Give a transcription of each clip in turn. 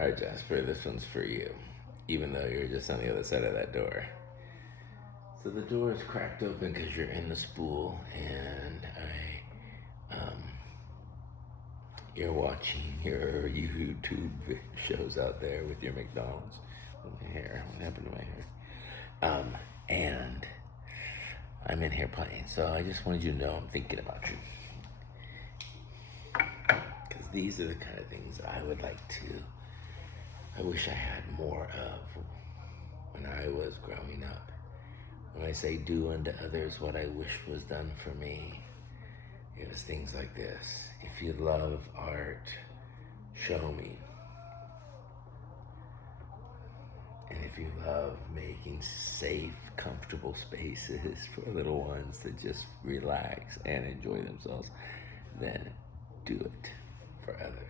Alright, Jasper, this one's for you, even though you're just on the other side of that door. So the door is cracked open because you're in the spool, and you're watching your YouTube shows out there with your McDonald's. My hair, what happened to my hair? And I'm in here playing, so I just wanted you to know I'm thinking about you. Because these are the kind of things I would like to, I wish I had more of when I was growing up. When I say do unto others what I wish was done for me, it was things like this. If you love art, show me. And if you love making safe, comfortable spaces for little ones to just relax and enjoy themselves, then do it for others.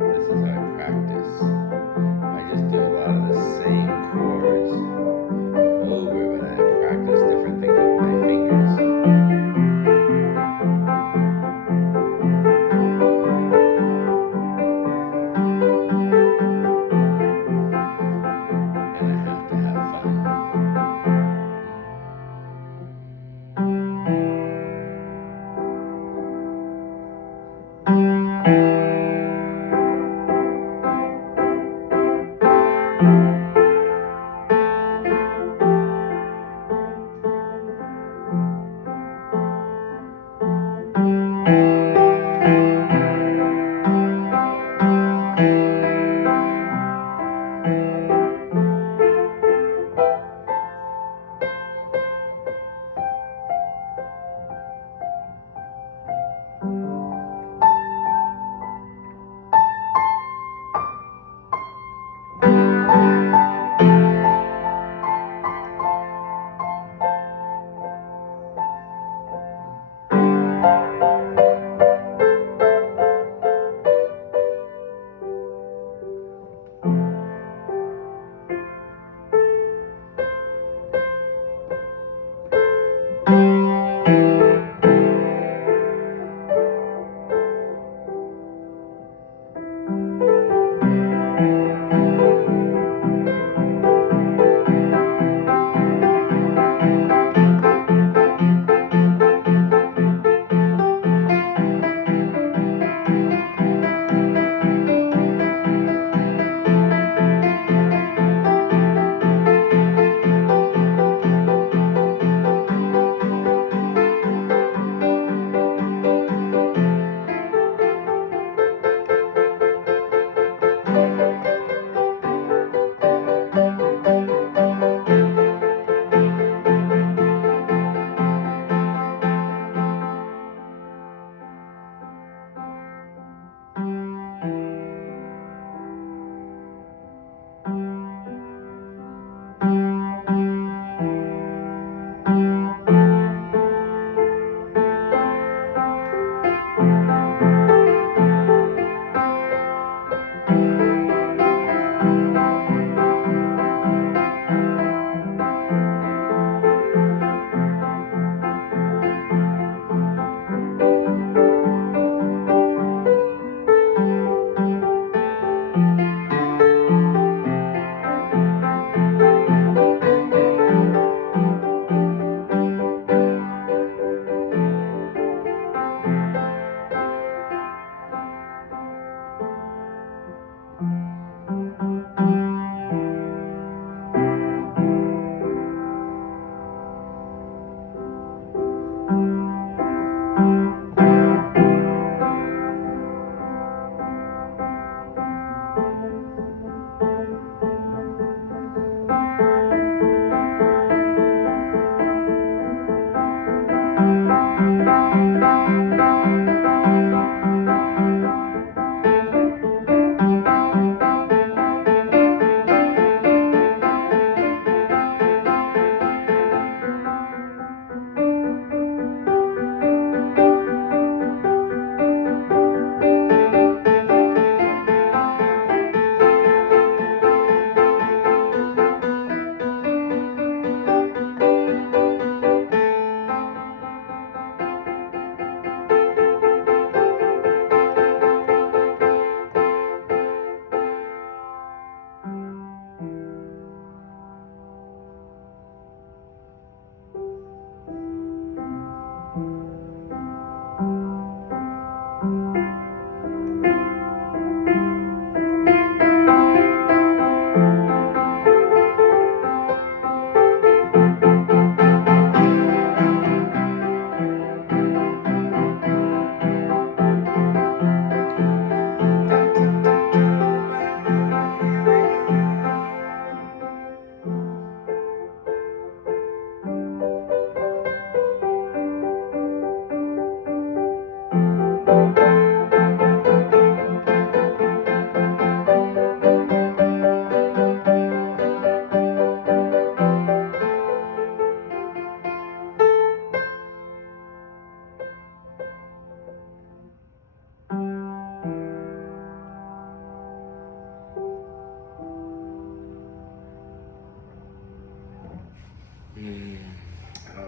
This is how I practice. I just do a lot of the same chords over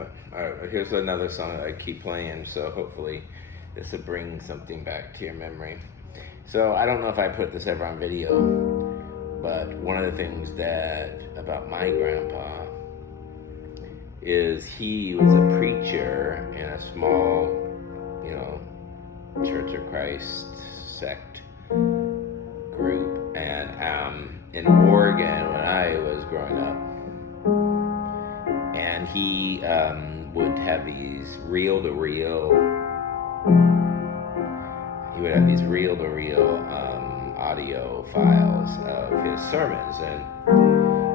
it. All right, here's another song that I keep playing, so hopefully this will bring something back to your memory. So I don't know if I put this ever on video, but one of the things that about my grandpa is he was a preacher in a small, Church of Christ sect group, and in Oregon when I was growing up, and he would have these reel-to-reel audio files of his sermons. And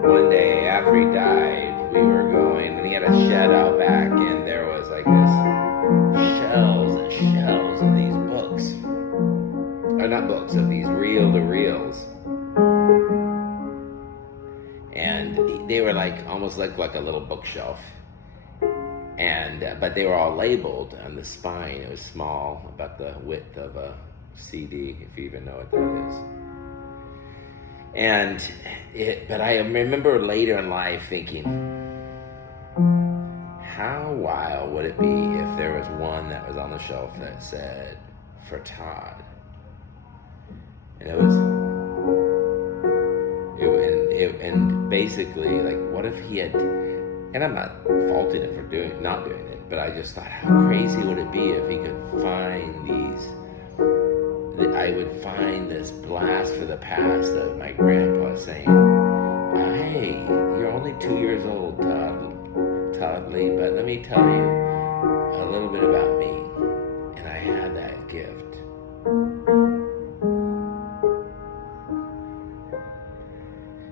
one day after he died, we were going, and he had a shed out back, and there was like this shelves and shelves of these books, or not books, of these reel-to-reels, and they were like almost like a little bookshelf, and but they were all labeled on the spine. It was small, about the width of a CD, if you even know what that is. But I remember later in life thinking, how wild would it be if there was one that was on the shelf that said, "For Todd"? And and basically, like, what if he had, and I'm not faulting him for not doing it, but I just thought, how crazy would it be if he could find these, I would find this blast for the past of my grandpa saying, "Hey, you're only 2 years old, Todd Lee, but let me tell you a little bit about me." And I had that gift.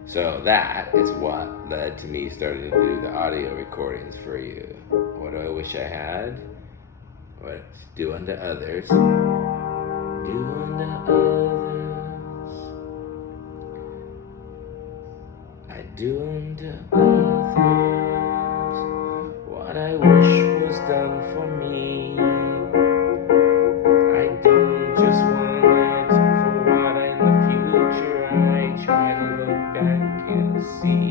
So that is what led to me starting to do the audio recordings for you. What do I wish I had? What? Do unto others. Do unto others. I do unto others what I wish was done for me. I don't just want it for what in the future. I try to look back and see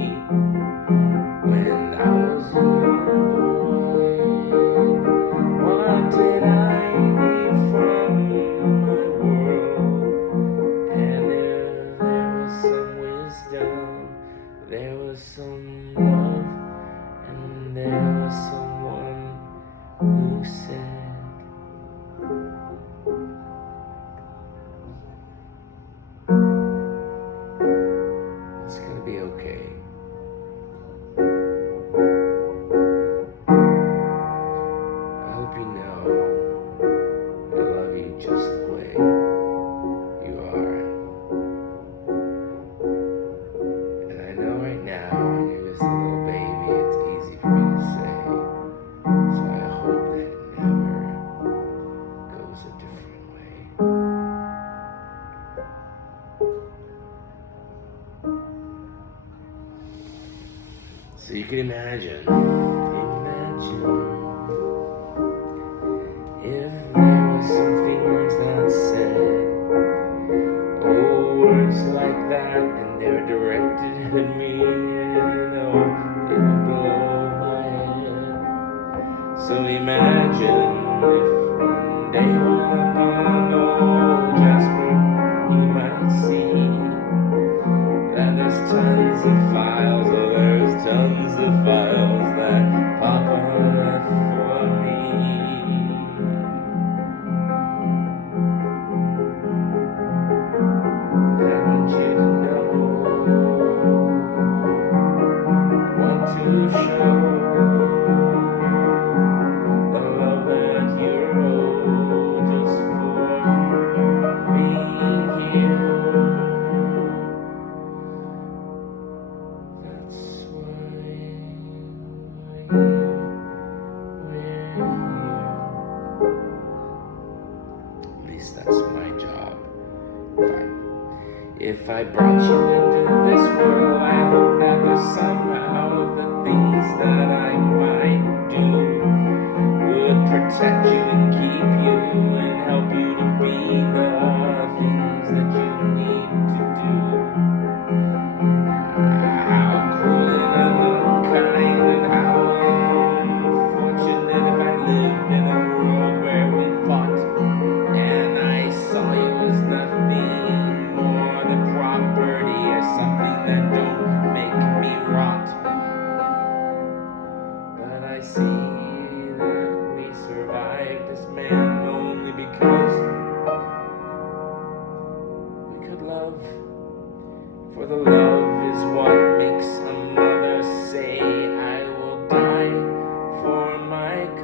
when I was a young boy. What did I need from my world? And if there was some wisdom, there was some love, and there was someone who said, "It's gonna be okay. I hope you know I love you just the way you are." And I know right now, when you're just a little baby, it's easy for me to say. So I hope that it never goes a different way. So you can imagine if there was some things that said, words like that, and they're directed at me, and oh, it would blow my head. So imagine if one day when I'm gone, oh Jasper, you might see that there's tons of files, tons of files that Papa left for me. I want you to know, want to show the love that you're owed just for being here. That's why we're here. At least that's my job. If I brought you into this world, I hope that there's somehow the things that I might do would protect you and keep you and help you to be the things that you need to do. How cruel and unkind and how unfair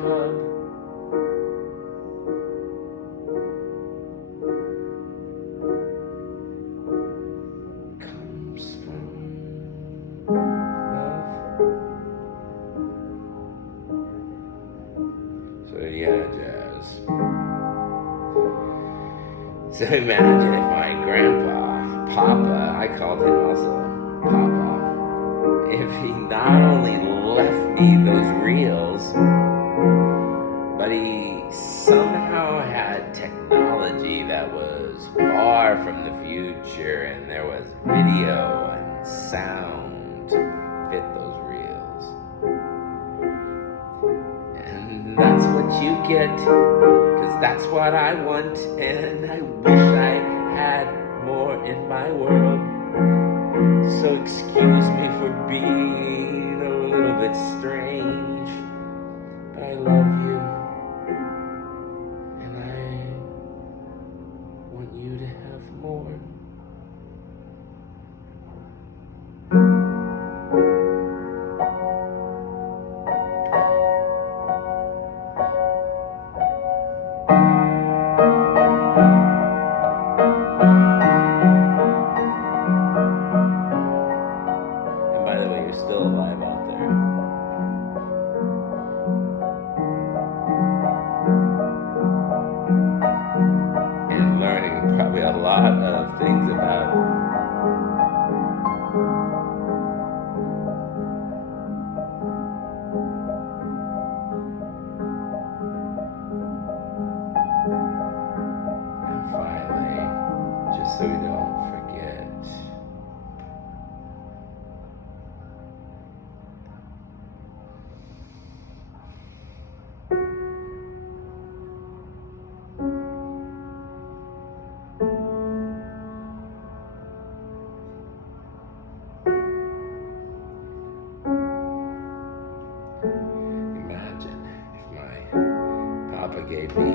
cub. Comes from love. So yeah, Jazz. So imagine if my grandpa, Papa, I called him also Papa, if he not only left me those reels, but he somehow had technology that was far from the future, and there was video and sound to fit those reels. And that's what you get, because that's what I want, and I wish I had more in my world. So excuse me for being a little bit strange, but I love you, and I want you to have more. And by the way, you're still alive out there. And learning probably a lot of things about and finally, just so we don't forget, imagine if my Papa gave me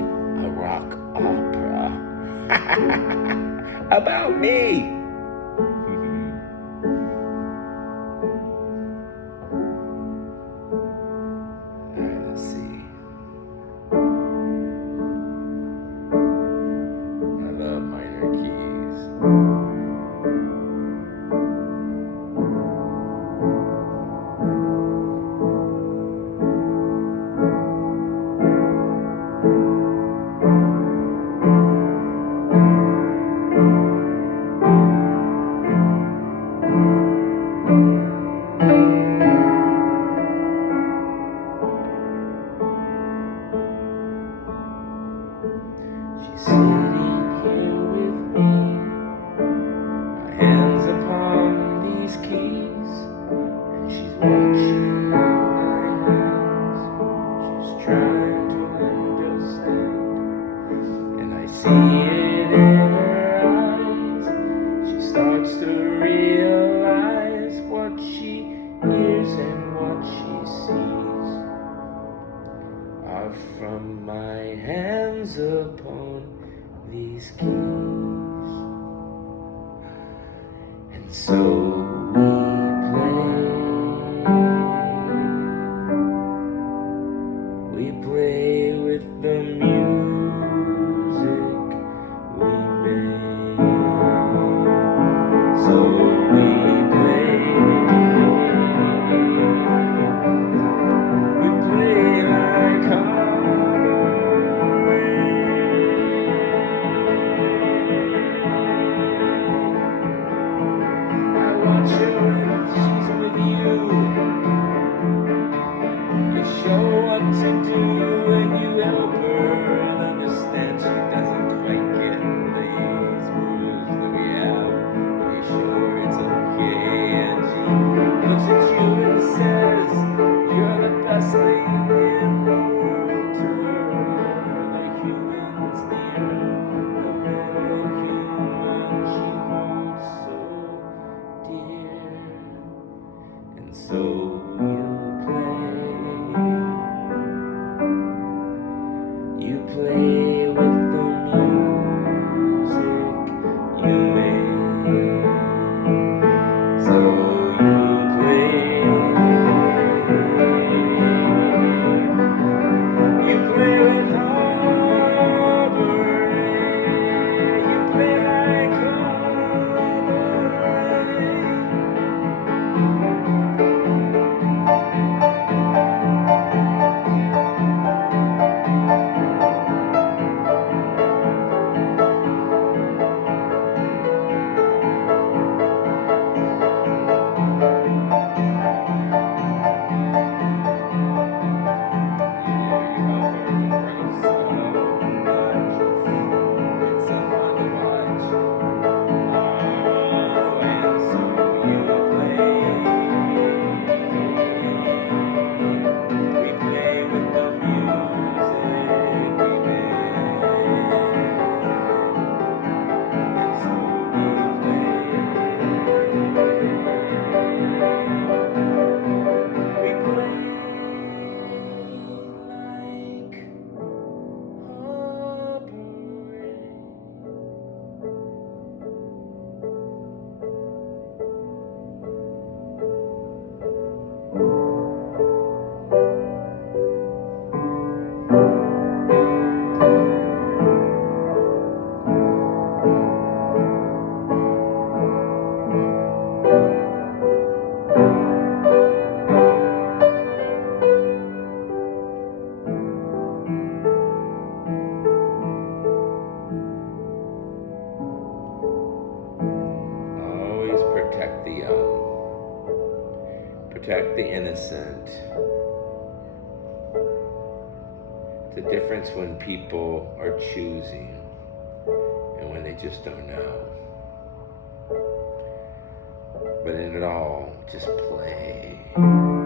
a rock opera about me. Alright, let's see. I love minor keys. She's sitting here with me, my hands upon these keys, and she's watching my hands. She's trying to understand, and I see it in her eyes. She starts to realize what she hears and what she sees are from my hands upon these keys. And so we play with the music we made. So we play like I watch her if she's with you. You show what to do and you help her understand she doesn't quite get these rules that we have. You show her it's okay, and she looks at you and says, you're the best thing in the world to her. The humans near, the little human she holds so dear. And so you play protect the innocent. The difference when people are choosing and when they just don't know. But in it all, just play.